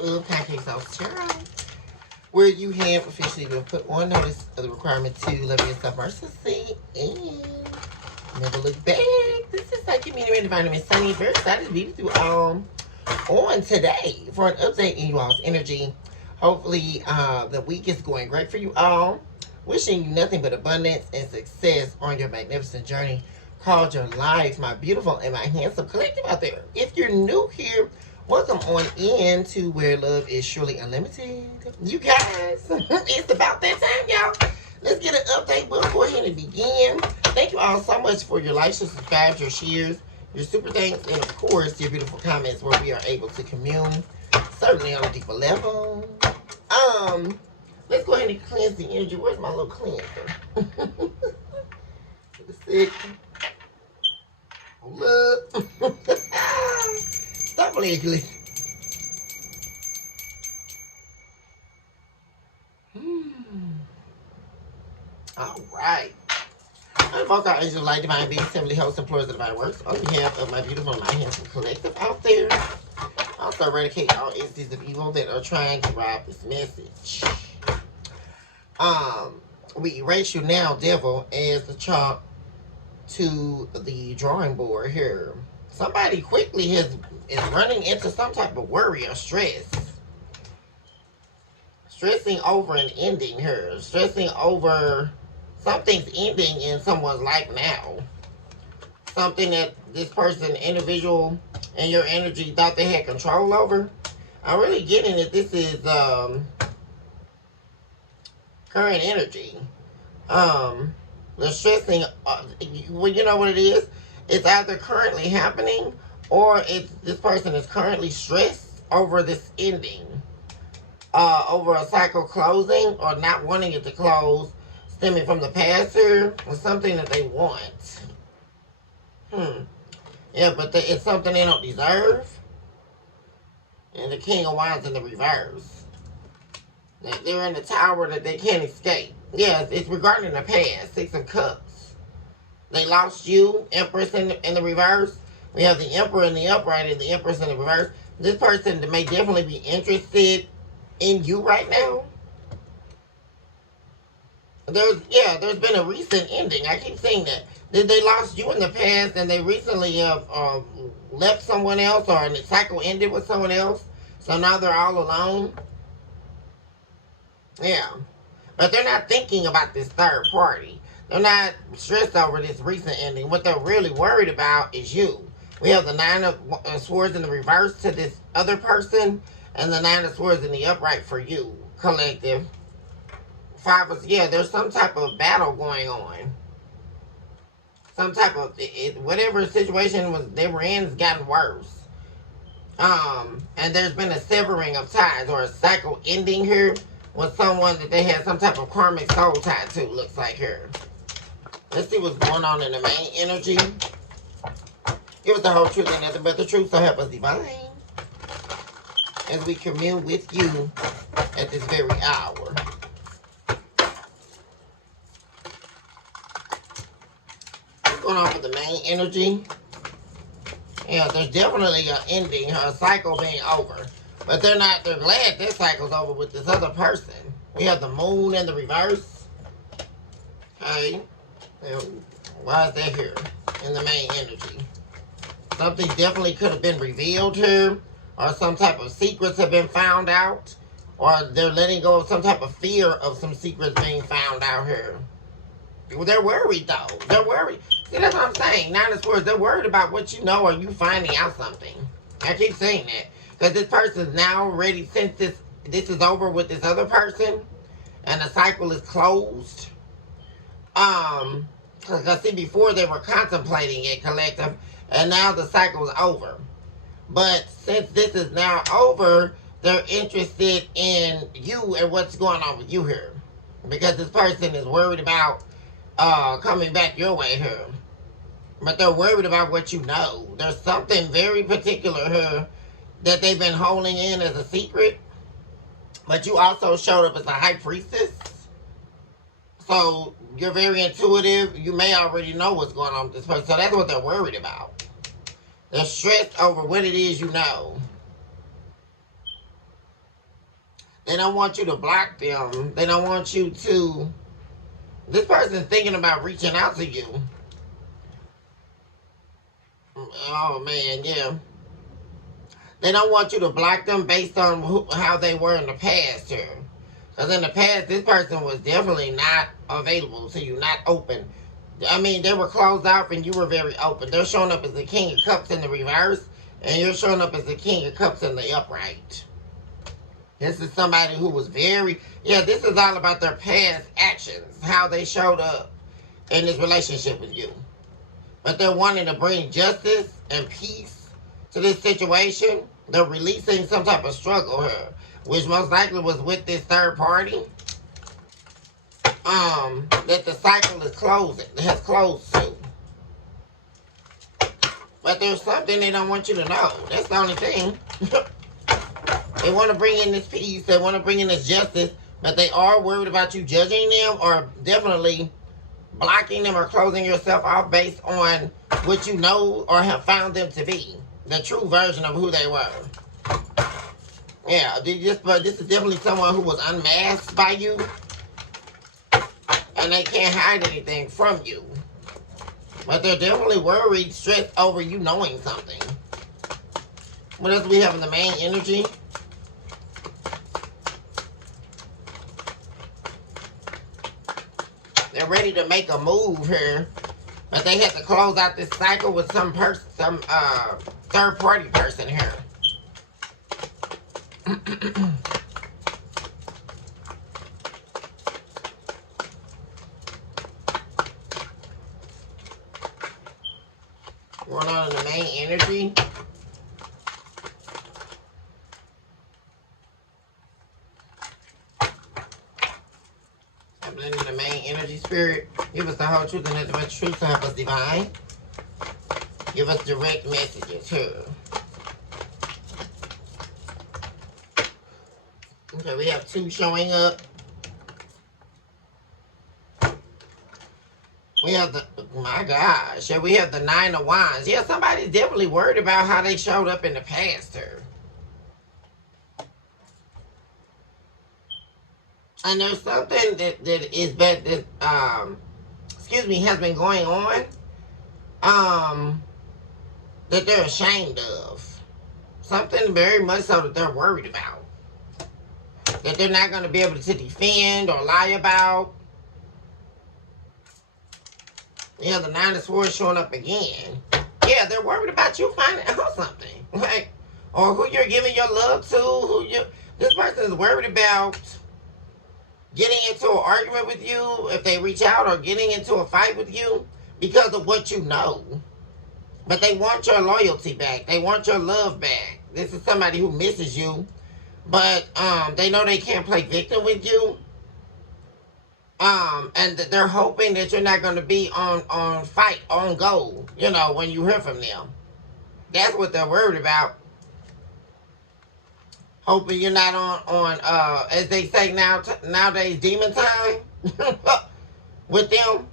of Pancake Sauce Tarot, where you have officially been put on notice of the requirement to love yourself mercilessly and never look back. This is like community environment Sunny. Very excited to be with you all on today for an update in you all's energy. Hopefully, the week is going great for you all. Wishing you nothing but abundance and success on your magnificent journey called your life, my beautiful and my handsome collective out there. If you're new here, welcome on in to where love is surely unlimited. You guys, it's about that time, y'all. Let's get an update. We'll go ahead and begin. Thank you all so much for your likes, your subscribes, your shares, your super thanks, and of course, your beautiful comments where we are able to commune, certainly on a deeper level. Let's go ahead and cleanse the energy. Where's my little cleanser? Sick. Hold up. Stop playing. All right. I invoke our angels, light, divine beings, heavenly hosts, and floors of divine works on behalf of my beautiful and my handsome collective out there. Also eradicate all entities of evil that are trying to rob this message. We erase you now, devil, as the chalk to the drawing board here. Somebody quickly is running into some type of worry or stress. Stressing over an ending here. Stressing over something's ending in someone's life now. Something that this person, individual, and your energy thought they had control over. I'm really getting that this is current energy. The stressing, well, you know what it is? It's either currently happening or it's this person is currently stressed over this ending. Over a cycle closing or not wanting it to close, stemming from the past here, or something that they want. Yeah, but it's something they don't deserve. And the King of Wands in the reverse. They're in the tower that they can't escape. Yes, it's regarding the past. Six of Cups. They lost you, Empress in the reverse. We have the Emperor in the upright and the Empress in the reverse. This person may definitely be interested in you right now. There's been a recent ending. I keep saying that. They lost you in the past and they recently have left someone else, or the cycle ended with someone else. So now they're all alone. Yeah. But they're not thinking about this third party. They're not stressed over this recent ending. What they're really worried about is you. We have the Nine of Swords in the reverse to this other person, and the Nine of Swords in the upright for you, collective. Five of, there's some type of battle going on. Some type of, whatever situation they were in has gotten worse. And there's been a severing of ties or a cycle ending here with someone that they had some type of karmic soul tie to, looks like here. Let's see what's going on in the main energy. Give us the whole truth and nothing but the truth, so help us divine. As we commune with you at this very hour. What's going on with the main energy? Yeah, there's definitely an ending, a cycle being over. But they're glad this cycle's over with this other person. We have the moon in the reverse. Okay. Why is that here in the main energy? Something definitely could have been revealed here. Or some type of secrets have been found out. Or they're letting go of some type of fear of some secrets being found out here. Well, they're worried though. They're worried. See, that's what I'm saying. Nine of Swords, they're worried about what you know or you finding out something. I keep saying that. Because this person's now ready, since this is over with this other person, and the cycle is closed. Because see, before they were contemplating it, collective, and now the cycle is over. But since this is now over, they're interested in you and what's going on with you here. Because this person is worried about coming back your way here. But they're worried about what you know. There's something very particular here that they've been holding in as a secret. But you also showed up as a high priestess. So you're very intuitive. You may already know what's going on with this person. So that's what they're worried about. They're stressed over what it is you know. They don't want you to block them. They don't want you to... This person's thinking about reaching out to you. Oh, man, yeah. They don't want you to block them based on how they were in the past here. Because in the past, this person was definitely not available to you, not open. I mean, they were closed off and you were very open. They're showing up as the King of Cups in the reverse, and you're showing up as the King of Cups in the upright. This is somebody who was very... Yeah, this is all about their past actions, how they showed up in this relationship with you. But they're wanting to bring justice and peace to this situation. They're releasing some type of struggle here, which most likely was with this third party. That the cycle is closing, has closed to. But there's something they don't want you to know. That's the only thing. They want to bring in this peace. They want to bring in this justice. But they are worried about you judging them, or definitely blocking them or closing yourself off based on what you know or have found them to be. The true version of who they were. Yeah, but this is definitely someone who was unmasked by you. And they can't hide anything from you. But they're definitely worried, stressed over you knowing something. What else do we have in the main energy? They're ready to make a move here. But they have to close out this cycle with some third party person here. Going on in the main energy. Happening in the main energy, spirit. Give us the whole truth and nothing but truth to help us divine. Give us direct messages here. Okay, we have 2 showing up. We have the, my gosh, yeah, we have the 9 of Wands. Yeah, somebody's definitely worried about how they showed up in the past here. And there's something that is bad, that, excuse me, has been going on, that they're ashamed of. Something very much so that they're worried about. That they're not going to be able to defend or lie about. Yeah, the 9 of Swords showing up again. Yeah, they're worried about you finding out something. Like, or who you're giving your love to. This person is worried about getting into an argument with you if they reach out, or getting into a fight with you because of what you know. But they want your loyalty back. They want your love back. This is somebody who misses you. But they know they can't play victim with you. And they're hoping that you're not going to be on fight, on go, you know, when you hear from them. That's what they're worried about. Hoping you're not on as they say nowadays, demon time with them.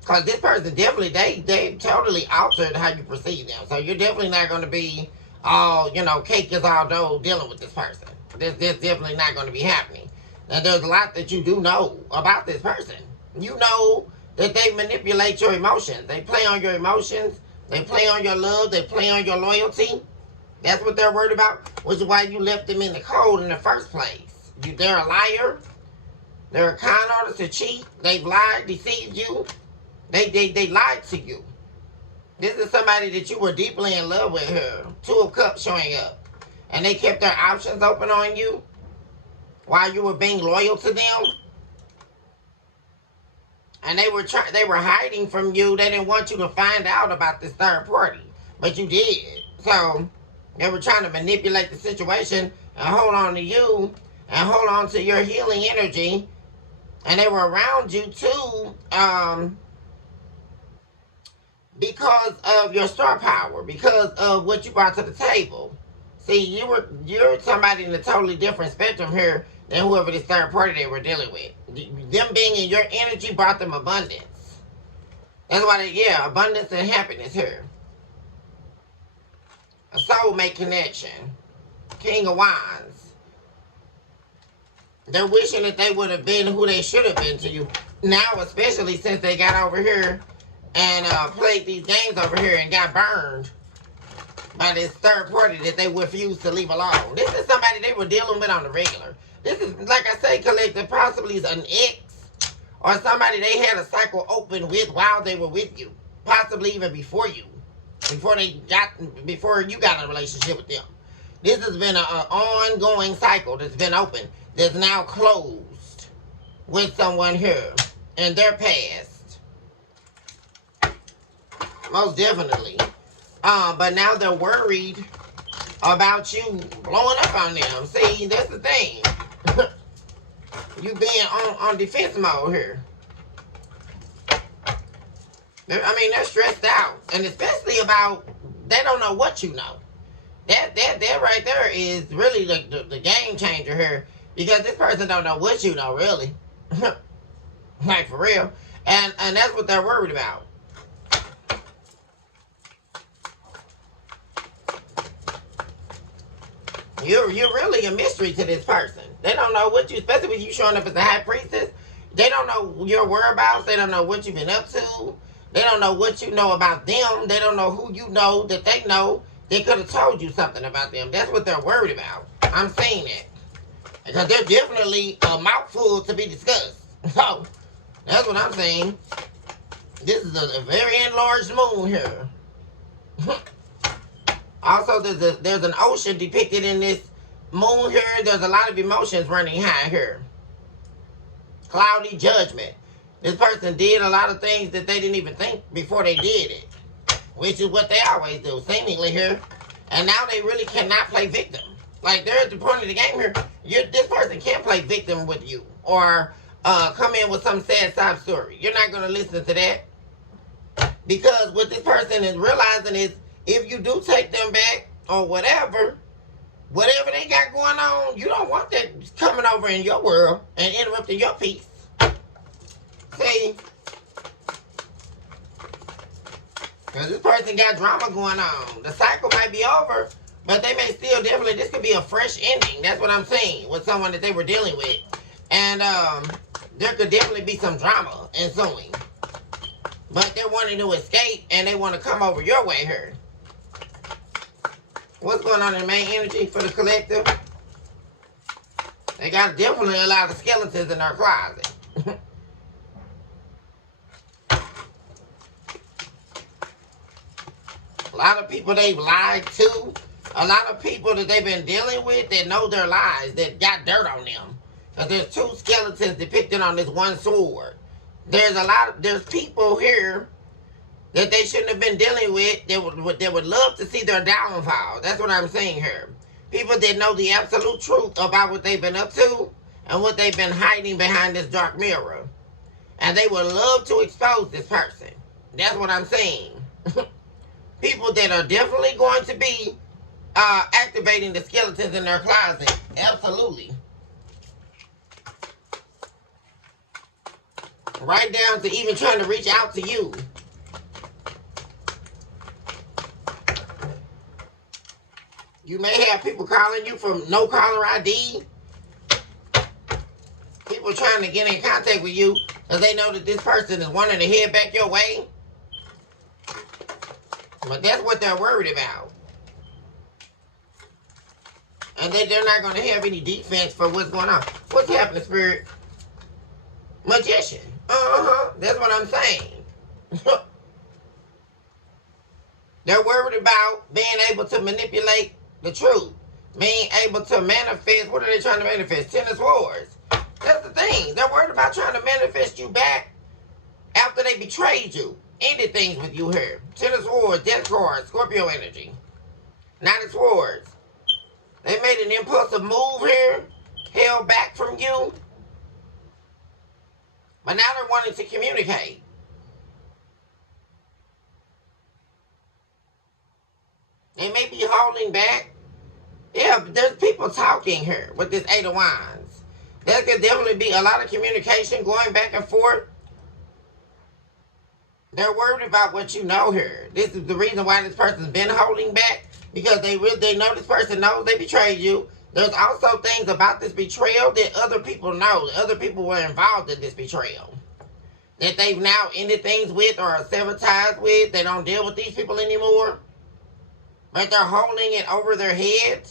Because this person definitely, they totally altered how you perceive them. So you're definitely not going to be all, you know, cake is all dough dealing with this person. This definitely not going to be happening. And there's a lot that you do know about this person. You know that they manipulate your emotions. They play on your emotions. They play on your love. They play on your loyalty. That's what they're worried about, which is why you left them in the cold in the first place. They're a liar. They're a con artist, a cheat. They've lied, deceived you. They lied to you. This is somebody that you were deeply in love with her. 2 of Cups showing up. And they kept their options open on you while you were being loyal to them. And they were hiding from you. They didn't want you to find out about this third party. But you did. So they were trying to manipulate the situation and hold on to you and hold on to your healing energy. And they were around you too, because of your star power, because of what you brought to the table. See, you're somebody in a totally different spectrum here than whoever this third party they were dealing with. Them being in your energy brought them abundance. That's why abundance and happiness here. A soulmate connection. King of Wands. They're wishing that they would have been who they should have been to you. Now, especially since they got over here and played these games over here and got burned by this third party that they refused to leave alone. This is somebody they were dealing with on the regular. This is, like I say, collective, possibly an ex or somebody they had a cycle open with while they were with you. Possibly even before you. Before you got a relationship with them. This has been an ongoing cycle that's been open, that's now closed with someone here in their past. Most definitely. But now they're worried about you blowing up on them. See, that's the thing. You being on defense mode here. I mean, they're stressed out. And especially about, they don't know what you know. That right there is really the game changer here. Because this person don't know what you know, really. Like, for real. And that's what they're worried about. You're really a mystery to this person. They don't know what you, especially with you showing up as a high priestess. They don't know your whereabouts. They don't know what you've been up to. They don't know what you know about them. They don't know who you know that they know. They could have told you something about them. That's what they're worried about. I'm saying it. Because they're definitely a mouthful to be discussed. So, that's what I'm saying. This is a very enlarged moon here. Also, there's an ocean depicted in this moon here. There's a lot of emotions running high here. Cloudy judgment. This person did a lot of things that they didn't even think before they did it. Which is what they always do, seemingly here. And now they really cannot play victim. Like, they're at the point of the game here. This person can't play victim with you. Or come in with some sad sob story. You're not going to listen to that. Because what this person is realizing is, if you do take them back or whatever they got going on, you don't want that coming over in your world and interrupting your peace. See? Because this person got drama going on. The cycle might be over, but they may still definitely, this could be a fresh ending. That's what I'm saying, with someone that they were dealing with. And there could definitely be some drama ensuing. But they're wanting to escape and they want to come over your way here. What's going on in the main energy for the collective? They got definitely a lot of skeletons in their closet. A lot of people they've lied to. A lot of people that they've been dealing with that know their lies, that got dirt on them. Because there's two skeletons depicted on this one sword. There's people here that they shouldn't have been dealing with, that would love to see their downfall. That's what I'm saying here. People that know the absolute truth about what they've been up to and what they've been hiding behind this dark mirror. And they would love to expose this person. That's what I'm saying. People that are definitely going to be activating the skeletons in their closet. Absolutely. Right down to even trying to reach out to you. You may have people calling you from no caller ID. People trying to get in contact with you because they know that this person is wanting to head back your way. But that's what they're worried about. And they're not going to have any defense for what's going on. What's happening, Spirit? Magician. That's what I'm saying. They're worried about being able to manipulate the truth. Being able to manifest. What are they trying to manifest? Ten of Swords. That's the thing. They're worried about trying to manifest you back after they betrayed you. Ended things with you here. Ten of Swords, Death card, Scorpio energy. Nine of Swords. They made an impulsive move here. Held back from you. But now they're wanting to communicate. They may be holding back. Yeah, but there's people talking here with this Eight of Wands. There could definitely be a lot of communication going back and forth. They're worried about what you know here. This is the reason why this person's been holding back. Because they know this person knows they betrayed you. There's also things about this betrayal that other people know. Other people were involved in this betrayal. That they've now ended things with or are severed ties with. They don't deal with these people anymore. But they're holding it over their head.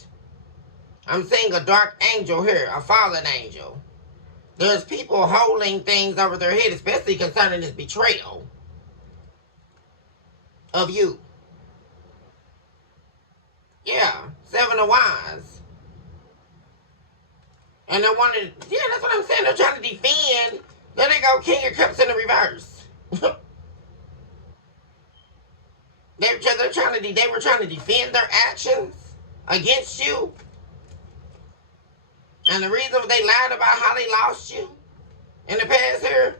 I'm seeing a dark angel here, a fallen angel. There's people holding things over their head, especially concerning this betrayal of you. Yeah, 7 of Wands. And they wanted, yeah, that's what I'm saying. They're trying to defend. There they go, King of Cups in the reverse. They were trying to defend their actions against you. And the reason they lied about how they lost you in the past here,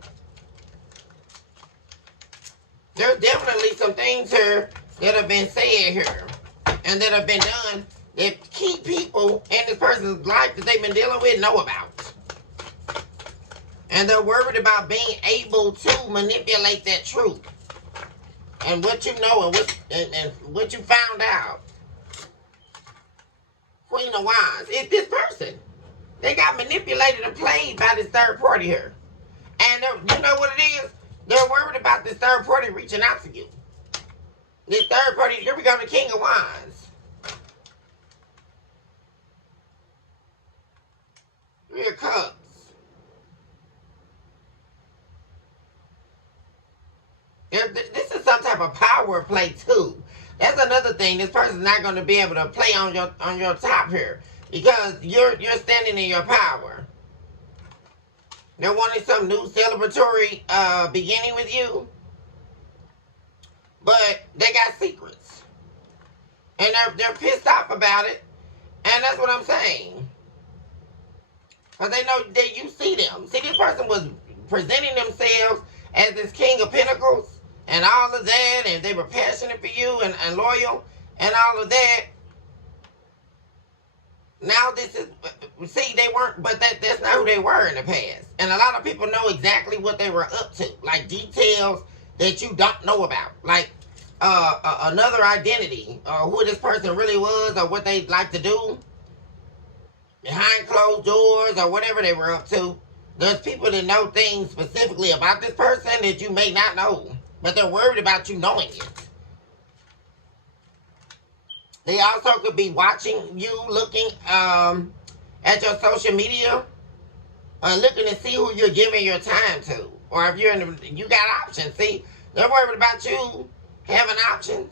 there's definitely some things here that have been said here and that have been done that key people in this person's life that they've been dealing with know about. And they're worried about being able to manipulate that truth. And what you know and what you found out. Queen of Wands. It's this person. They got manipulated and played by this third party here. And you know what it is? They're worried about this third party reaching out to you. This third party, here we go, the King of Wands. 3 of Cups. This is some type of power play too. That's another thing. This person's not going to be able to play on your top here because you're standing in your power. They're wanting some new celebratory beginning with you, but they got secrets, and they're pissed off about it, and that's what I'm saying. Because they know that you see them. See, this person was presenting themselves as this King of Pentacles. And all of that, and they were passionate for you and loyal, and all of that. Now this is, see, they weren't, but that's not who they were in the past. And a lot of people know exactly what they were up to, like details that you don't know about, like another identity, or who this person really was, or what they like to do behind closed doors, or whatever they were up to. There's people that know things specifically about this person that you may not know. But they're worried about you knowing it. They also could be watching you, looking at your social media, looking to see who you're giving your time to. Or if you got options. See, they're worried about you having options.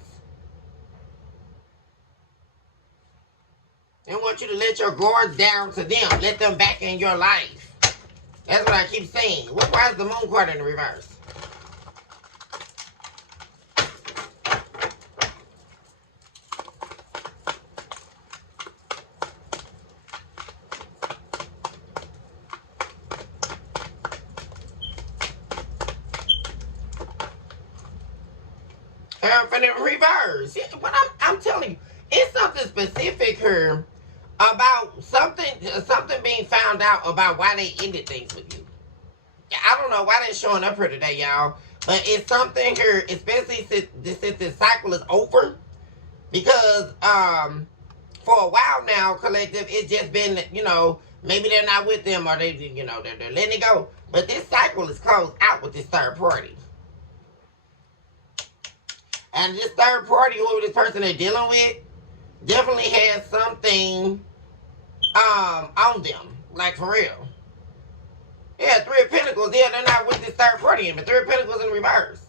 They want you to let your guards down to them. Let them back in your life. That's what I keep saying. Why is the Moon card in the reverse? In the reverse. But I'm telling you, it's something specific here about something being found out about why they ended things with you. I don't know why they're showing up here today, y'all. But it's something here, especially since this cycle is over. Because for a while now, collective, it's just been, maybe they're not with them or they're letting it go. But this cycle is closed out with this third party. And this third party, whoever this person they're dealing with, definitely has something on them. Like, for real. Yeah, 3 of Pentacles. Yeah, they're not with this third party, but 3 of Pentacles in reverse.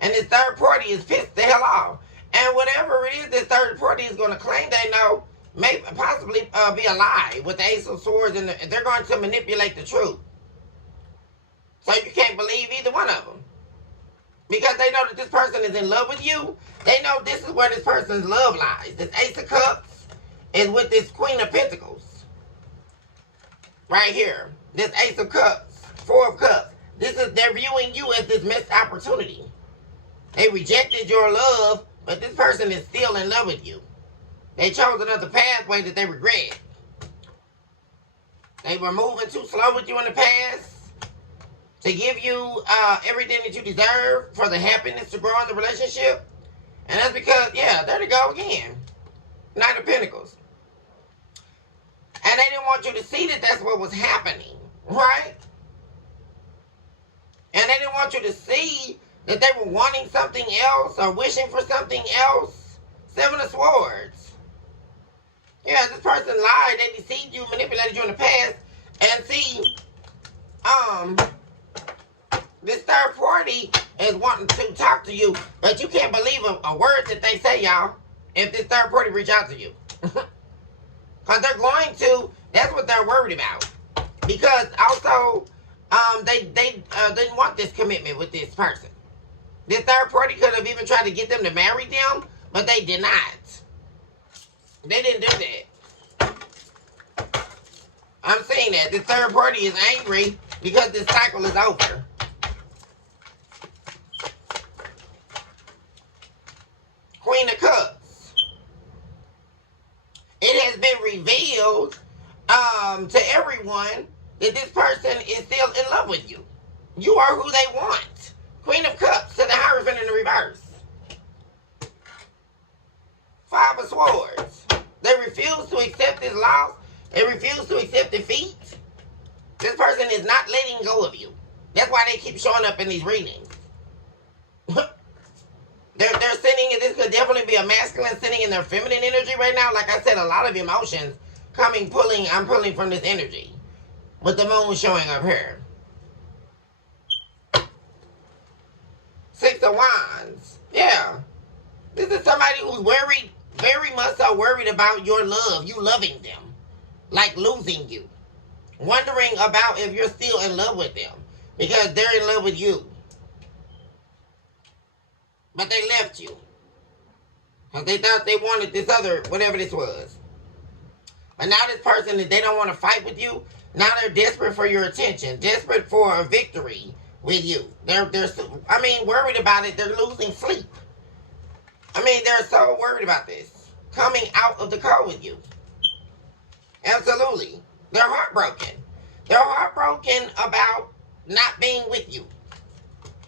And this third party is pissed the hell off. And whatever it is this third party is going to claim they know, may possibly be a lie with the Ace of Swords, and they're going to manipulate the truth. So you can't believe either one of them. Because they know that this person is in love with you. They know this is where this person's love lies. This Ace of Cups is with this Queen of Pentacles. Right here. This Ace of Cups. 4 of Cups. They're viewing you as this missed opportunity. They rejected your love, but this person is still in love with you. They chose another pathway that they regret. They were moving too slow with you in the past to give you everything that you deserve for the happiness to grow in the relationship. And that's because, yeah, there they go again. Knight of Pentacles. want you to see that that's what was happening, right? And they didn't want you to see that they were wanting something else or wishing for something else. Seven of Swords. Yeah, this person lied. They deceived you, manipulated you in the past. And see, this third party is wanting to talk to you, but you can't believe a word that they say, y'all, if this third party reach out to you. Because they're going to, that's what they're worried about. Because also, they didn't want this commitment with this person. This third party could have even tried to get them to marry them, but they did not. They didn't do that. I'm saying that. The third party is angry because this cycle is over. Queen of Cups. It has been revealed to everyone that this person is still in love with you. You are who they want. Queen of Cups to the Hierophant in the reverse. Five of Swords. They refuse to accept this loss. They refuse to accept defeat. This person is not letting go of you. That's why they keep showing up in these readings. They're sitting, and this could definitely be a masculine sitting in their feminine energy right now. Like I said, a lot of emotions I'm pulling from this energy. With the moon showing up here. Six of Wands. Yeah. This is somebody who's worried, very much so worried about your love. You loving them. Like losing you. Wondering about if you're still in love with them. Because they're in love with you. But they left you. Because they thought they wanted this other, whatever this was. But now this person, they don't want to fight with you. Now they're desperate for your attention. Desperate for a victory with you. They're worried about it. They're losing sleep. They're so worried about this. Coming out of the cold with you. Absolutely. They're heartbroken. They're heartbroken about not being with you.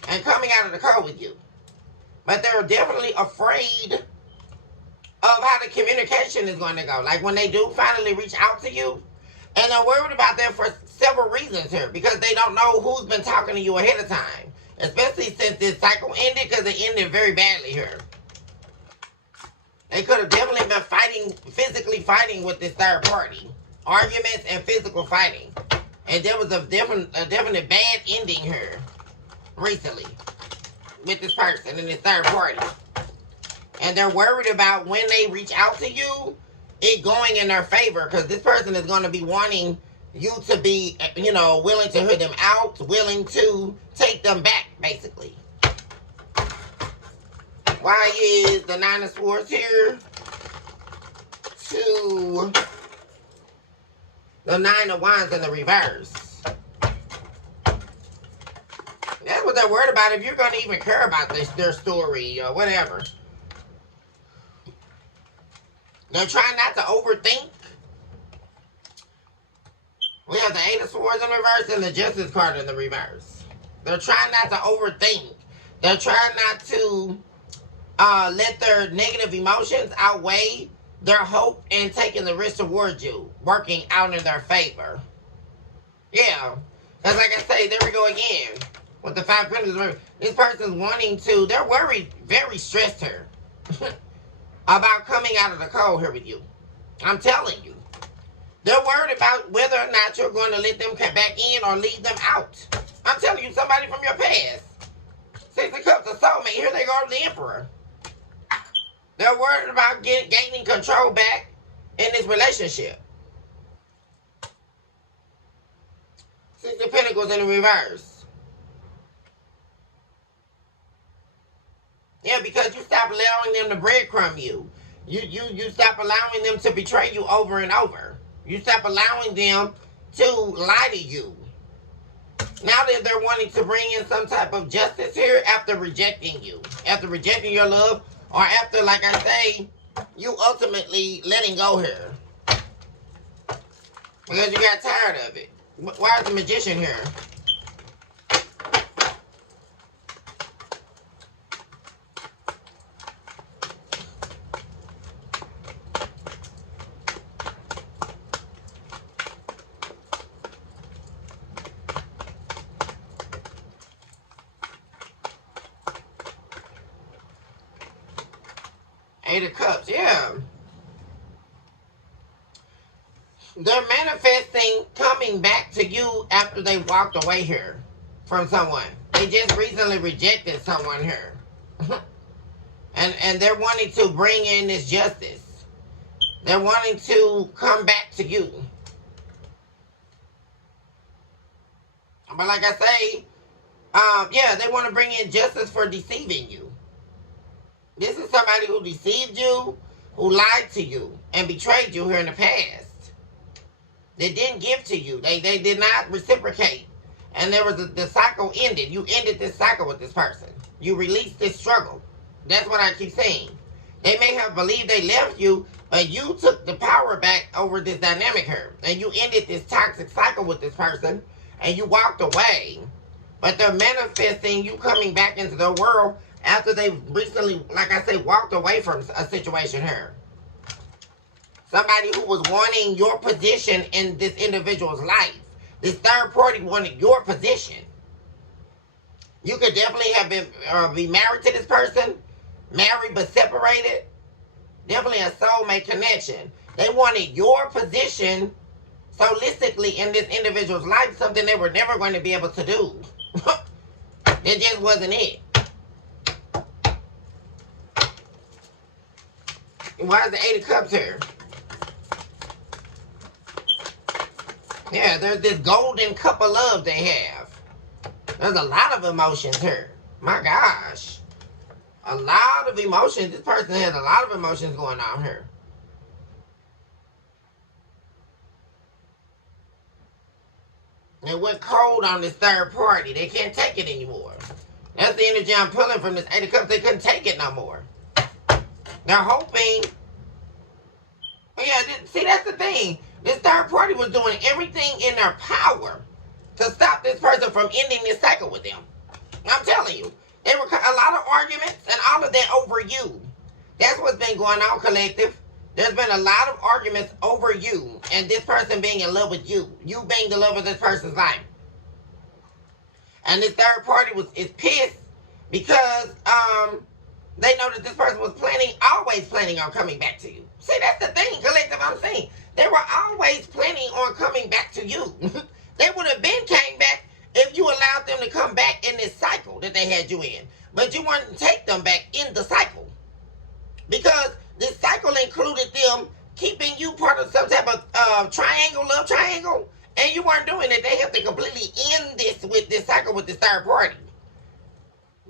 And coming out of the cold with you. But they're definitely afraid of how the communication is going to go. Like when they do finally reach out to you. And they're worried about that for several reasons here. Because they don't know who's been talking to you ahead of time. Especially since this cycle ended. Because it ended very badly here. They could have definitely been fighting, physically fighting with this third party. Arguments and physical fighting. And there was a definite bad ending here. Recently. With this person and this third party. And they're worried about when they reach out to you, it going in their favor. Because this person is going to be wanting you to be, willing to hear them out. Willing to take them back, basically. Why is the Nine of Swords here? To the Nine of Wands in the reverse. That's what they're worried about. If you're going to even care about their story or whatever. They're trying not to overthink. We have the Eight of Swords in reverse and the Justice card in the reverse. They're trying not to overthink. They're trying not to let their negative emotions outweigh their hope and taking the risk towards you. Working out in their favor. Yeah. Because like I say, there we go again. With the Five of Pentacles. This person's wanting to, they're worried, very stressed here. About coming out of the cold here with you. I'm telling you. They're worried about whether or not you're going to let them come back in or leave them out. I'm telling you, somebody from your past. Six of Cups, a soulmate. Here they go, the Emperor. They're worried about gaining control back in this relationship. Six of Pentacles in the reverse. Yeah, because you stop allowing them to breadcrumb you. You stop allowing them to betray you over and over. You stop allowing them to lie to you. Now that they're wanting to bring in some type of justice here after rejecting you. After rejecting your love. Or after, like I say, you ultimately letting go here. Because you got tired of it. Why is the Magician here? Eight of Cups, yeah. They're manifesting coming back to you after they walked away here from someone. They just recently rejected someone here. and they're wanting to bring in this justice. They're wanting to come back to you. But like I say, yeah, they want to bring in justice for deceiving you. This is somebody who deceived you, who lied to you, and betrayed you here in the past. They didn't give to you. They did not reciprocate. And there was the cycle ended. You ended this cycle with this person. You released this struggle. That's what I keep saying. They may have believed they left you, but you took the power back over this dynamic here. And you ended this toxic cycle with this person. And you walked away. But they're manifesting you coming back into the world after they recently, like I say, walked away from a situation here. Somebody who was wanting your position in this individual's life. This third party wanted your position. You could definitely have been be married to this person, married but separated. Definitely a soulmate connection. They wanted your position solistically in this individual's life, something they were never going to be able to do. It just wasn't it. Why is the Eight of Cups here? Yeah, there's this golden cup of love they have. There's a lot of emotions here. My gosh. A lot of emotions. This person has a lot of emotions going on here. It went cold on this third party. They can't take it anymore. That's the energy I'm pulling from this Eight of Cups. They couldn't take it no more. They're hoping. Yeah, see, that's the thing. This third party was doing everything in their power to stop this person from ending this cycle with them. I'm telling you. There were a lot of arguments and all of that over you. That's what's been going on, collective. There's been a lot of arguments over you and this person being in love with you. You being the love of this person's life. And this third party is pissed because they know that this person was always planning on coming back to you. See, that's the thing, collective, I'm saying. They were always planning on coming back to you. They would have been came back if you allowed them to come back in this cycle that they had you in. But you wouldn't take them back in the cycle. Because this cycle included them keeping you part of some type of love triangle. And you weren't doing it. They have to completely end this cycle with this third party.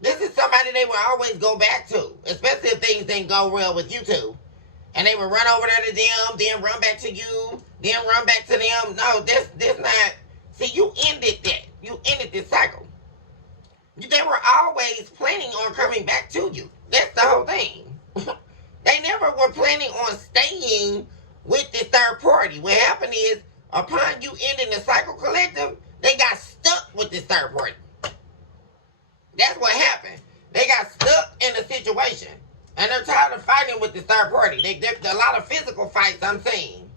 This is somebody they will always go back to. Especially if things didn't go well with you two. And they would run over there to them, then run back to you, then run back to them. No, this not. See, you ended that. You ended this cycle. They were always planning on coming back to you. That's the whole thing. They never were planning on staying with this third party. What happened is, upon you ending the cycle, collective, they got stuck with this third party. That's what happened. They got stuck in a situation. And they're tired of fighting with this third party. There's a lot of physical fights, I'm saying.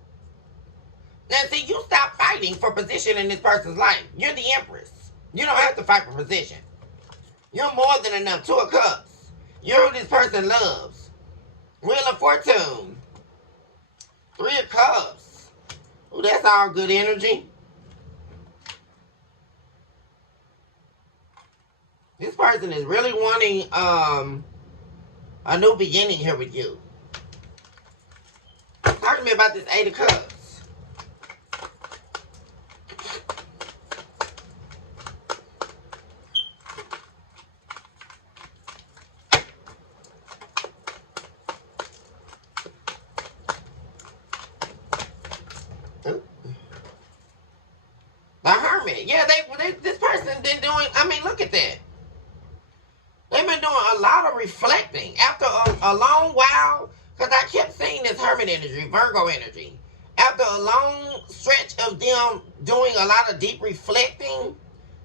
Now, see, you stop fighting for position in this person's life. You're the Empress. You don't have to fight for position. You're more than enough. Two of Cups. You're who this person loves. Wheel of Fortune. Three of Cups. Ooh, that's all good energy. This person is really wanting a new beginning here with you. Talk to me about this Eight of Cups. The Hermit. Yeah, this person's been doing, I mean, look at that. They've been doing a lot of reflecting after a long while, because I kept seeing this Hermit energy, Virgo energy. After a long stretch of them doing a lot of deep reflecting,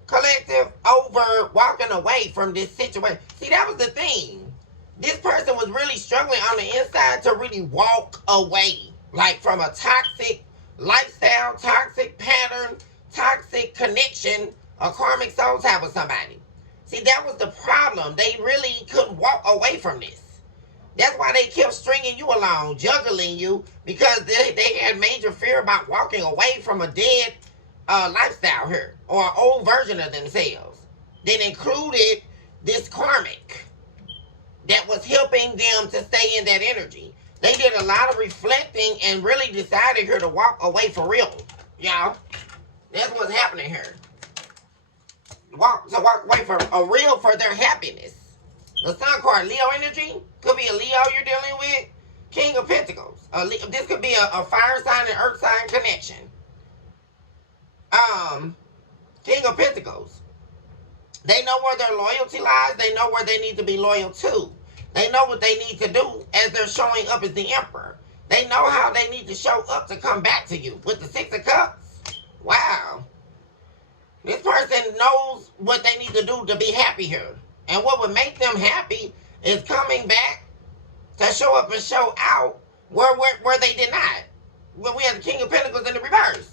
collective, over walking away from this situation. See, that was the thing. This person was really struggling on the inside to really walk away, like from a toxic lifestyle, toxic pattern, toxic connection, a karmic soul tie with somebody. See, that was the problem. They really couldn't walk away from this. That's why they kept stringing you along, juggling you, because they had major fear about walking away from a dead lifestyle here, or an old version of themselves that included this karmic that was helping them to stay in that energy. They did a lot of reflecting and really decided here to walk away for real, y'all. That's what's happening here. Walk away for their happiness. The Sun card, Leo energy, could be a Leo you're dealing with. King of Pentacles. This could be a fire sign and earth sign connection. King of Pentacles. They know where their loyalty lies. They know where they need to be loyal to. They know what they need to do as they're showing up as the Emperor. They know how they need to show up to come back to you. With the Six of Cups. Wow. This person knows what they need to do to be happy here. And what would make them happy is coming back to show up and show out where they did not. When we had the King of Pentacles in the reverse.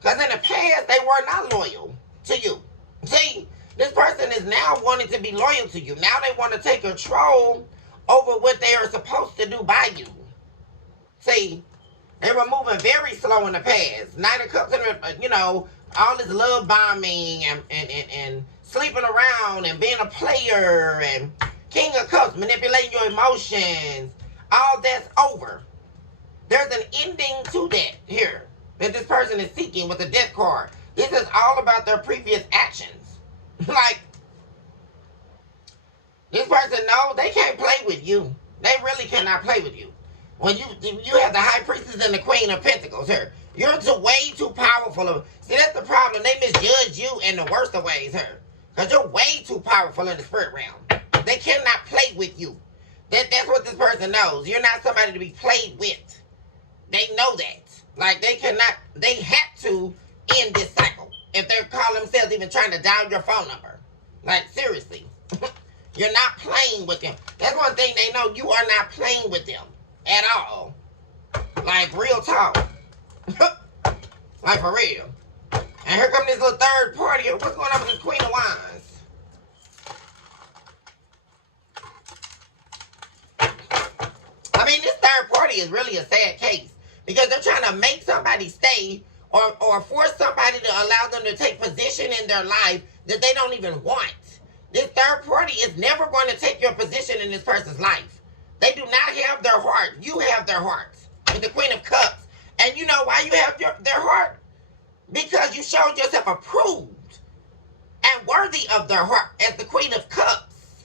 Because in the past, they were not loyal to you. See, this person is now wanting to be loyal to you. Now they want to take control over what they are supposed to do by you. See, they were moving very slow in the past. Nine of Cups, you know, all this love bombing and sleeping around and being a player, and King of Cups, manipulating your emotions. All that's over. There's an ending to that here that this person is seeking with the Death card. This is all about their previous actions. Like, this person knows they can't play with you. They really cannot play with you. When you have the High Priestess and the Queen of Pentacles here, you're way too powerful. See, that's the problem. They misjudge you in the worst of ways here. Because you're way too powerful in the spirit realm. They cannot play with you. That's what this person knows. You're not somebody to be played with. They know that. Like, they have to end this cycle. If they call themselves even trying to dial your phone number. Like, seriously. You're not playing with them. That's one thing they know. You are not playing with them. At all. Like, real talk. Like, for real. And here comes this little third party. What's going on with this Queen of Wands? I mean, this third party is really a sad case. Because they're trying to make somebody stay or force somebody to allow them to take position in their life that they don't even want. This third party is never going to take your position in this person's life. They do not have their heart. You have their heart. With the Queen of Cups. And you know why you have their heart? Because you showed yourself approved and worthy of their heart as the Queen of Cups.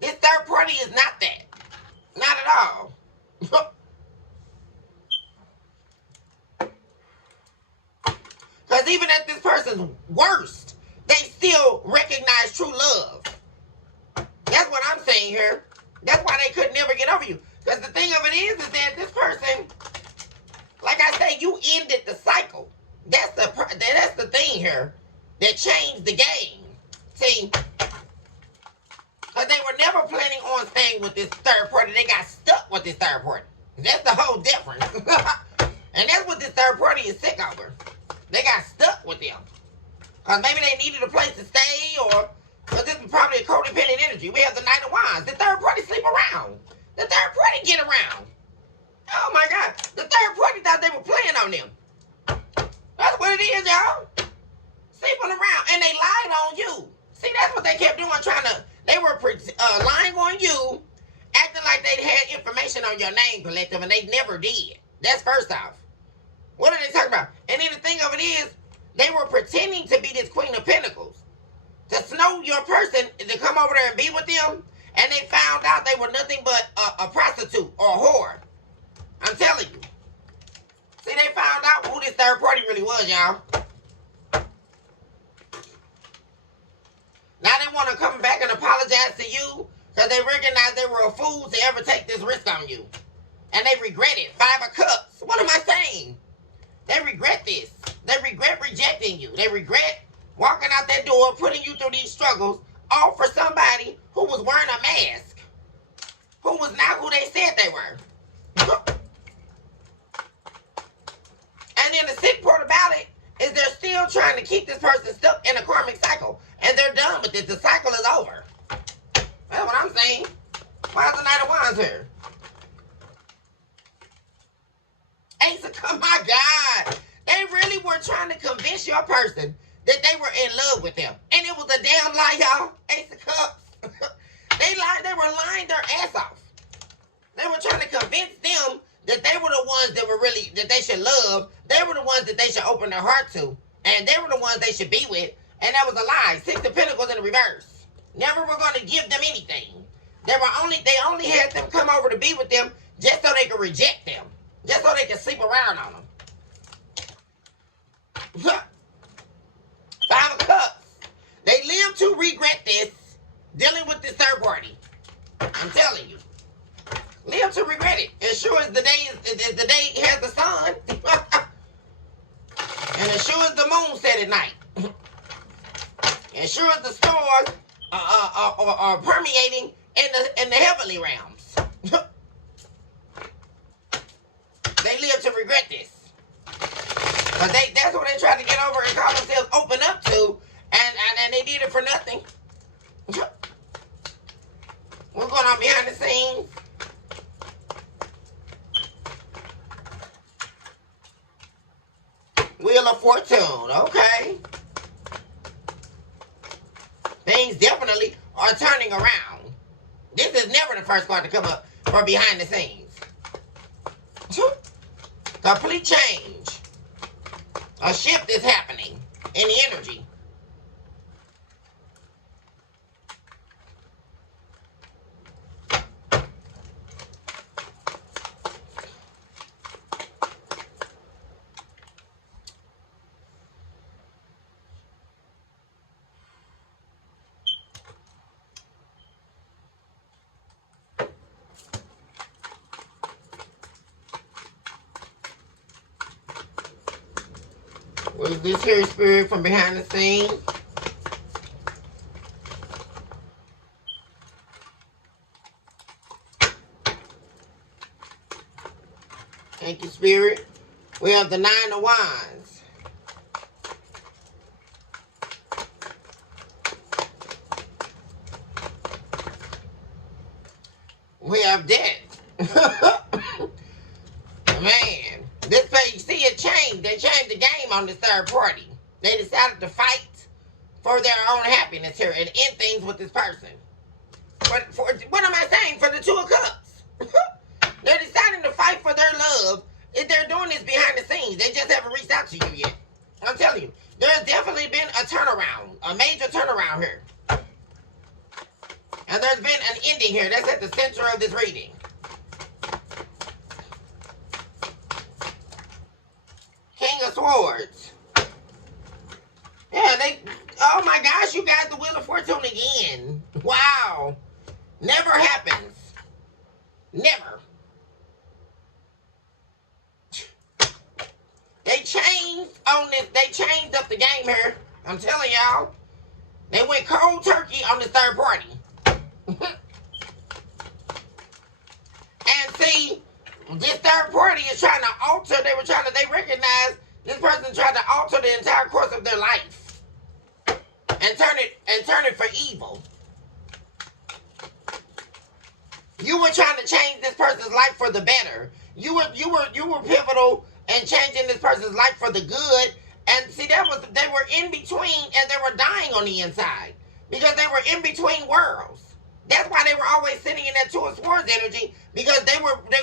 This third party is not that. Not at all. Because even at this person's worst, they still recognize true love. That's what I'm saying here. That's why they could never get over you. Because the thing of it is that this person, like I say, you ended the cycle. That's the thing here that changed the game. See, because they were never planning on staying with this third party. They got stuck with this third party. That's the whole difference. And that's what this third party is sick over. They got stuck with them. Because maybe they needed a place to stay, or this is probably a codependent energy. We have the Knight of Wands. The third party sleep around. The third party get around. Oh my God. The third party thought they were playing on them. That's what it is, y'all. Sleeping around. And they lied on you. See, that's what they kept doing, they were lying on you, acting like they had information on your name, collective, and they never did. That's first off. What are they talking about? And then the thing of it is, they were pretending to be this Queen of Pentacles. To snow your person, to come over there and be with them, and they found out they were nothing but a prostitute or a whore. I'm telling you. See, they found out who this third party really was, y'all. Now they want to come back and apologize to you because they recognize they were a fool to ever take this risk on you. And they regret it. Five of Cups. What am I saying? They regret this. They regret rejecting you. They regret walking out that door, putting you through these struggles, all for somebody who was wearing a mask. Who was not who they said they were. And then the sick part about it is they're still trying to keep this person stuck in a karmic cycle. And they're done with it. The cycle is over. That's what I'm saying. Why is the Knight of Wands here? Oh my God. They really were trying to convince your person that they were in love with them. And it was a damn lie, y'all. Ace of Cups. They lied. They were lying their ass off. They were trying to convince them that they were the ones that were really, that they should love. They were the ones that they should open their heart to. And they were the ones they should be with. And that was a lie. Six of Pentacles in the reverse. Never were going to give them anything. They only had them come over to be with them just so they could reject them. Just so they could sleep around on them. Five of Cups. They live to regret this, dealing with this third party. I'm telling you. Live to regret it. As sure as the day has the sun. And as sure as the moon set at night. As sure as the stars are permeating in the heavenly realms. They live to regret this. Because that's what they tried to get over and call themselves open up to. And they did it for nothing. What's going on behind the scenes? Wheel of Fortune. Okay. Things definitely are turning around. This is never the first card to come up for behind the scenes. Complete change. A shift is happening in the energy. What is this here, Spirit, from behind the scenes? Thank you, Spirit. We have the Nine of Wands. We have Death. Man, this page, see, it changed. They changed the game on this third party. They decided to fight for their own happiness here and end things with this person. For what am I saying? For the Two of Cups. They're deciding to fight for their love. If they're doing this behind the scenes, they just haven't reached out to you yet. I'm telling you, there's definitely been a turnaround, a major turnaround here. And there's been an ending here. That's at the center of this reading. King of Swords. Yeah, oh my gosh, you guys, the Wheel of Fortune again. Wow. Never happens. Never. They changed on this. They changed up the game here. I'm telling y'all. They went cold turkey on this third party. And see, this third party is trying to alter. They recognize this person tried to alter the entire course of their life. And turn it for evil. You were trying to change this person's life for the better. You were pivotal in changing this person's life for the good. And see, they were in between, and they were dying on the inside because they were in between worlds. That's why they were always sitting in that Two of Swords energy, because they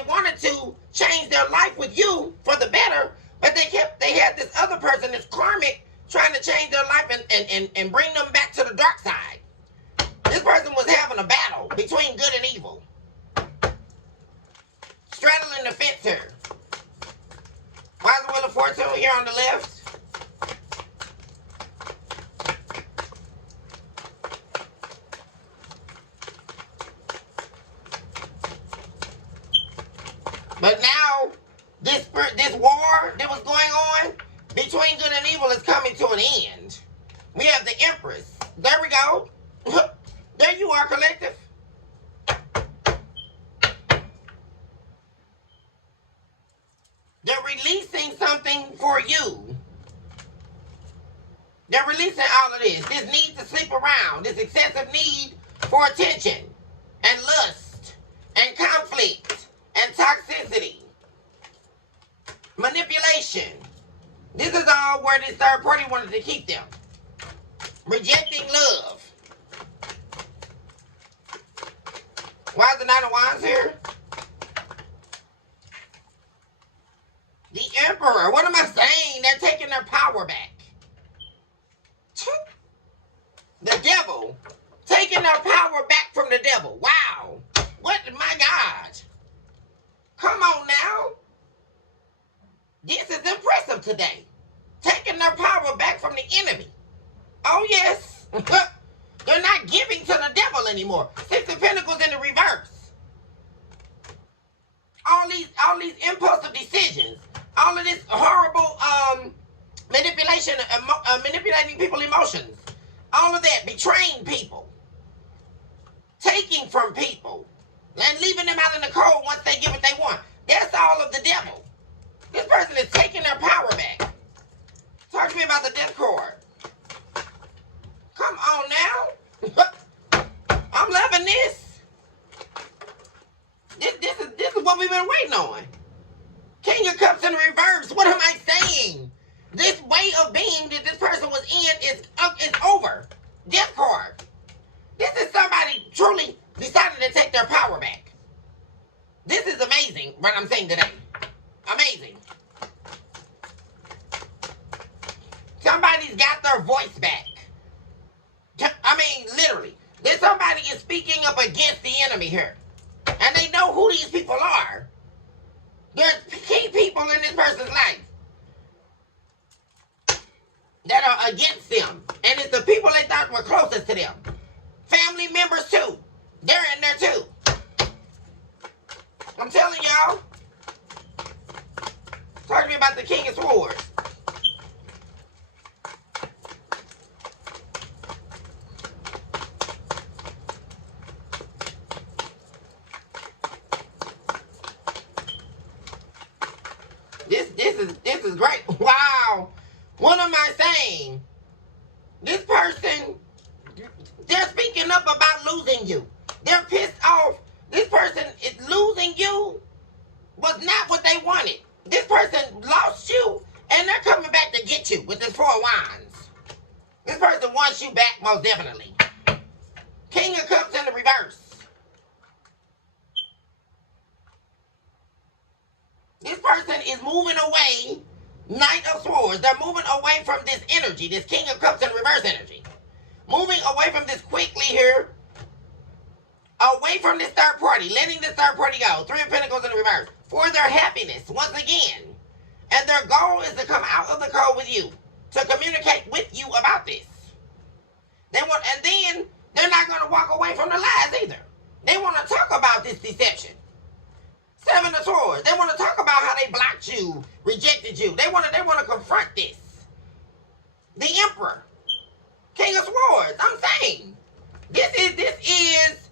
wanted to change their life with you for the better, but they had this other person, this Karmic, trying to change their life and bring them back to the dark side. This person was having a battle between good and evil. Straddling the fence here. Why is the Wheel of Fortune here on the left? But now, this war that was going on between good and evil is coming to an end. We have the Empress. There we go. There you are, collective. They're releasing something for you. They're releasing all of this. This need to sleep around. This excessive need for attention and lust and conflict and toxicity. Manipulation. This is all where this third party wanted to keep them. Rejecting love. Why is the Nine of Wands here? The Emperor. What am I saying? They're taking their power back. The devil. Taking their power back from the devil. Wow. What? My God. Come on now. This is impressive today. Taking their power back from the enemy. Oh, yes. They're not giving to the devil anymore. Six of Pentacles in the reverse. All these impulsive decisions. All of this horrible manipulation, manipulating people's emotions. All of that. Betraying people. Taking from people. And leaving them out in the cold once they get what they want. That's all of the devil. This person is taking their power back. Talk to me about the death card. Come on now. I'm loving this. This is what we've been waiting on. King of Cups in reverse. What am I saying? This way of being that this person was in is over. Death card. This is somebody truly decided to take their power back. This is amazing, what I'm saying today. Amazing. Somebody's got their voice back. I mean, literally. There's somebody is speaking up against the enemy here. And they know who these people are. There's key people in this person's life that are against them. And it's the people they thought were closest to them. Family members too. They're in there too. I'm telling y'all. Talk to me about the King of Swords. This is great. Wow. What am I saying? This person, they're speaking up about losing you. They're pissed off. This person is losing you was not what they wanted. This person lost you, and they're coming back to get you with this Four of Wands. This person wants you back, most definitely. King of Cups in the reverse. This person is moving away. Knight of Swords. They're moving away from this energy, this King of Cups in reverse energy. Moving away from this quickly here. Away from this third party. Letting this third party go. Three of Pentacles in the reverse. For their happiness, once again. And their goal is to come out of the cold with you. To communicate with you about this. They want, and then they're not going to walk away from the lies either. They want to talk about this deception. Seven of Swords. They want to talk about how they blocked you, rejected you. They want to confront this. The Emperor. King of Swords. I'm saying. This is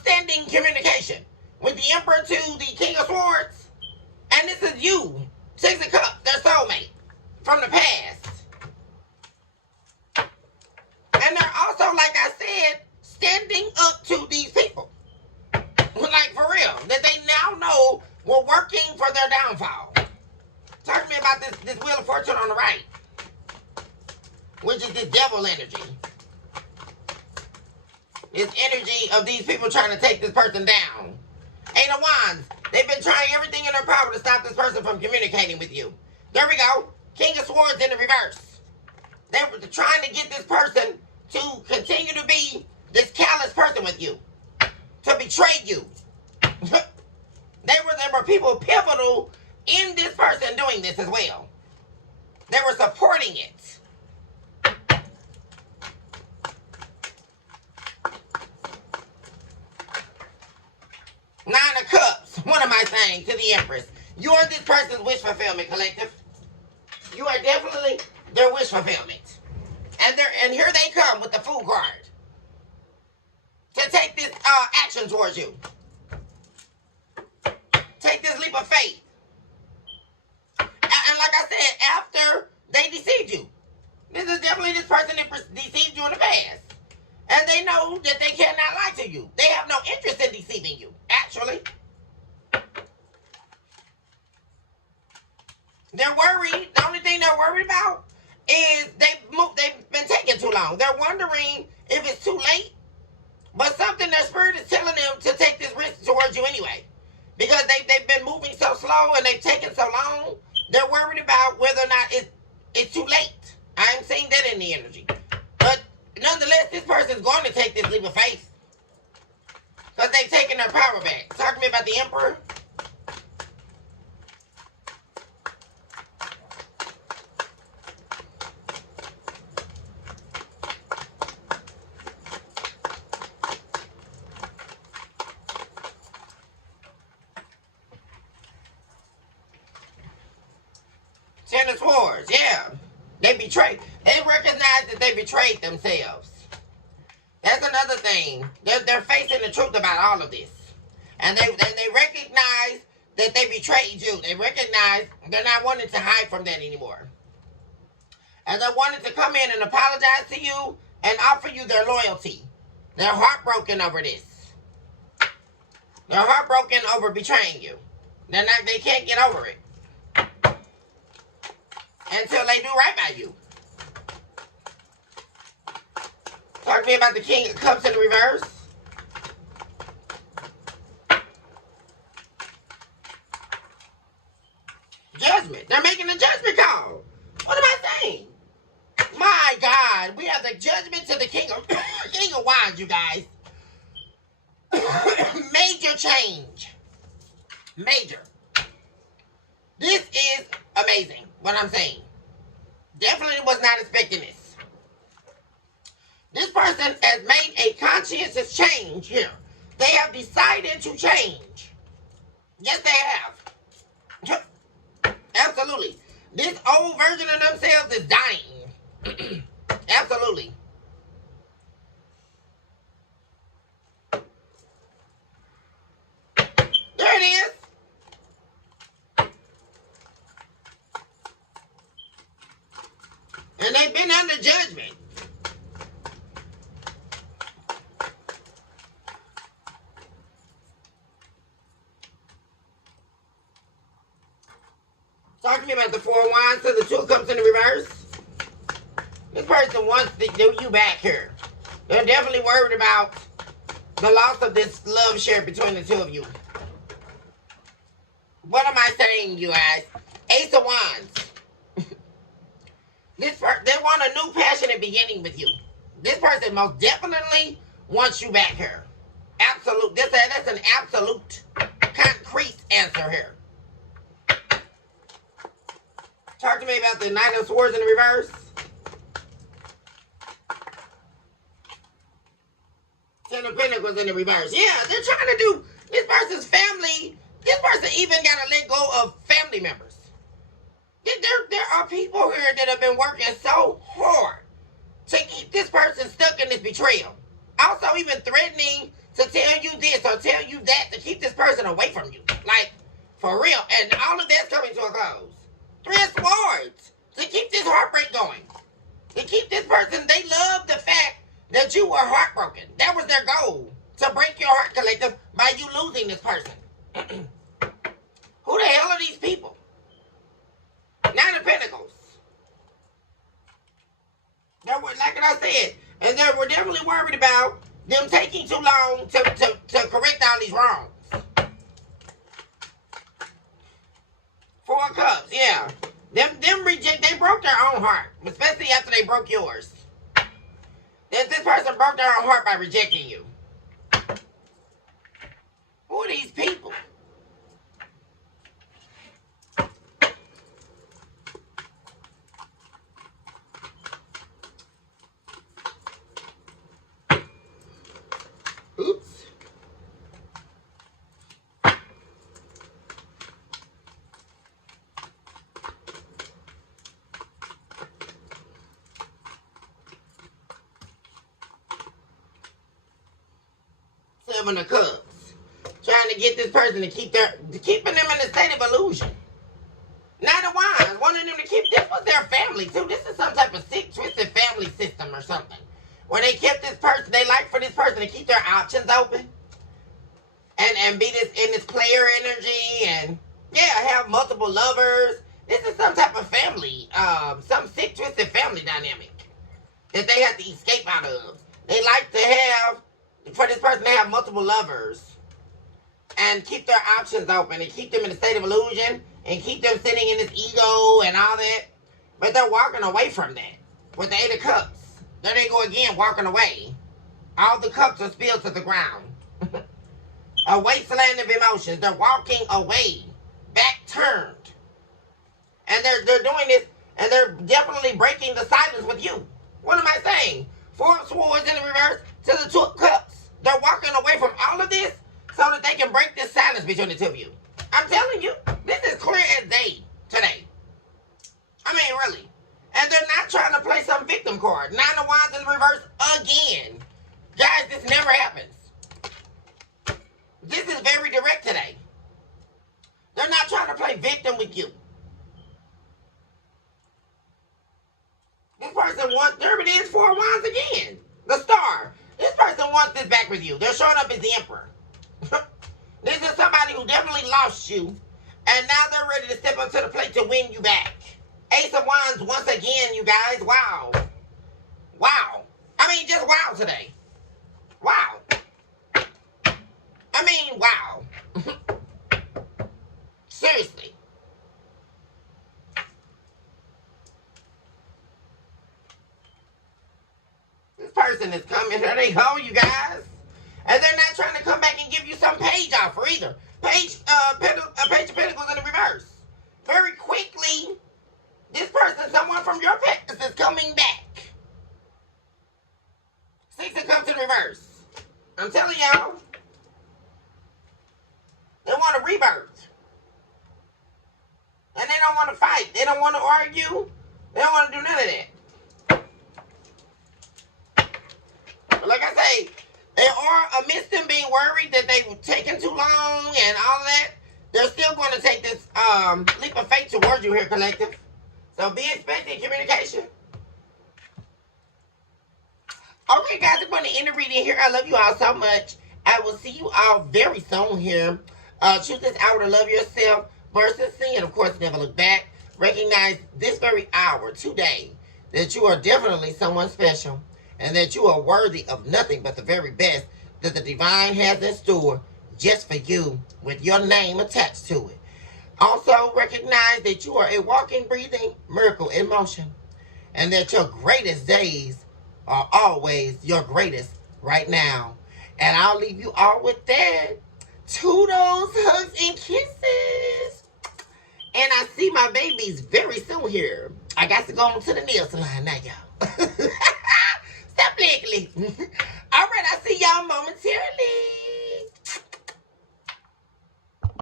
standing communication. With the Emperor to the King of Swords. And this is you. Six of Cups. Their soulmate. From the past. And they're also, like I said, standing up to these people. Like, for real. That they now know were working for their downfall. Talk to me about this Wheel of Fortune on the right. Which is this devil energy. This energy of these people trying to take this person down. Eight of Wands. They've been trying everything in their power to stop this person from communicating with you. There we go. King of Swords in the reverse. They were trying to get this person to continue to be this callous person with you. To betray you. There were people pivotal in this person doing this as well. They were supporting it. Nine of Cups. What am I saying to the Empress? You are this person's wish fulfillment, collective. You are definitely their wish fulfillment. And here they come with the Fool card. To take this action towards you. Take this leap of faith. And like I said, after they deceived you. This is definitely this person that deceived you in the past. And they know that they cannot lie to you. They have no interest in deceiving you, actually. They're worried. The only thing they're worried about is they've been taking too long. They're wondering if it's too late, but something their spirit is telling them to take this risk towards you anyway. Because they've been moving so slow and they've taken so long, they're worried about whether or not it's too late. I'm seeing that in the energy. But nonetheless, this person's going to take this leap of faith. Because they've taken their power back. Talk to me about the Emperor. Ten of Swords, yeah. They betrayed. They recognize that they betrayed themselves. That's another thing. They're facing the truth about all of this. And they recognize that they betrayed you. They recognize they're not wanting to hide from that anymore. And they wanted to come in and apologize to you and offer you their loyalty. They're heartbroken over this. They're heartbroken over betraying you. They can't get over it. Until they do right by you. Talk to me about the King of Cups in the reverse. Judgment. They're making a judgment call. What am I saying? My God. We have the judgment to the King of Wands, you guys. Major change. Major. This is amazing, what I'm saying. Definitely was not expecting this. This person has made a conscientious change here. They have decided to change. Yes, they have. Absolutely. This old version of themselves is dying. Absolutely. There it is. And they've been under judgment. Talk to me about the Four of Wands to the Two of Cups in the reverse. This person wants to do you back here. They're definitely worried about the loss of this love share between the two of you. What am I saying, you guys? Ace of Wands. They want a new passionate beginning with you. This person most definitely wants you back here. Absolute. That's an absolute, concrete answer here. Talk to me about the Knight of Swords in the reverse. Ten of Pentacles in the reverse. Yeah, they're trying to do this person's family. This person even got to let go of family members. There are people here that have been working so hard to keep this person stuck in this betrayal. Also even threatening to tell you this or tell you that to keep this person away from you. Like, for real. And all of that's coming to a close. Three of Swords. To keep this heartbreak going. To keep this person, they love the fact that you were heartbroken. That was their goal. To break your heart, collective, by you losing this person. Who the hell are these people? Nine of Pentacles. Like I said, and we're definitely worried about them taking too long to correct all these wrongs. Four of Cups, yeah. Them reject, they broke their own heart, especially after they broke yours. This person broke their own heart by rejecting you. Who are these people? Oops. Seven of Cups. Trying to get this person to keeping them in a state of illusion. Nine of Wands. Wanting them to keep, this was their family too. This is some type of sick, twisted family system or something. Where they kept this person, they like for this person to keep their options open. And be this in this player energy and yeah, have multiple lovers. This is some type of family, some sick, twisted family dynamic that they have to escape out of. They like to have, for this person to have multiple lovers and keep their options open and keep them in a state of illusion and keep them sitting in this ego and all that. But they're walking away from that with the Eight of Cups. There they go again, walking away. All the cups are spilled to the ground. A wasteland of emotions. They're walking away, back turned. And they're doing this, and they're definitely breaking the silence with you. What am I saying? Four of Swords in the reverse to the Two of Cups. They're walking away from all of this so that they can break this silence between the two of you. I'm telling you, this is clear as day today. I mean, really. And they're not trying to play some victim card. Nine of Wands in the reverse again. Guys, this never happens. This is very direct today. They're not trying to play victim with you. This person wants, there it is, Four of Wands again. The Star. This person wants this back with you. They're showing up as the Emperor. This is somebody who definitely lost you. And now they're ready to step up to the plate to win you back. Ace of Wands once again, you guys. Wow. Wow. I mean, just wow today. Wow. I mean, wow. Seriously. This person is coming. There they go, you guys. And they're not trying to come back and give you some page offer either. Page of Pentacles in the reverse. Very quickly, this person, someone from your past, is coming back. Six of Cups in reverse. I'm telling y'all. They want a rebirth. And they don't want to fight. They don't want to argue. They don't want to do none of that. But like I say, they are, amidst them being worried that they've taken too long and all that, they're still going to take this leap of faith towards you here, collective. So be expecting communication. Okay, guys, I'm going to end the reading here. I love you all so much. I will see you all very soon here. Choose this hour to love yourself versus sin. Of course, never look back. Recognize this very hour, today, that you are definitely someone special and that you are worthy of nothing but the very best that the divine has in store just for you with your name attached to it. Also, recognize that you are a walking, breathing miracle in motion and that your greatest days are always your greatest right now. And I'll leave you all with that. Toodles, hugs, and kisses. And I see my babies very soon here. I got to go on to the nail salon now, y'all. Stop lickling. All right, I'll see y'all momentarily.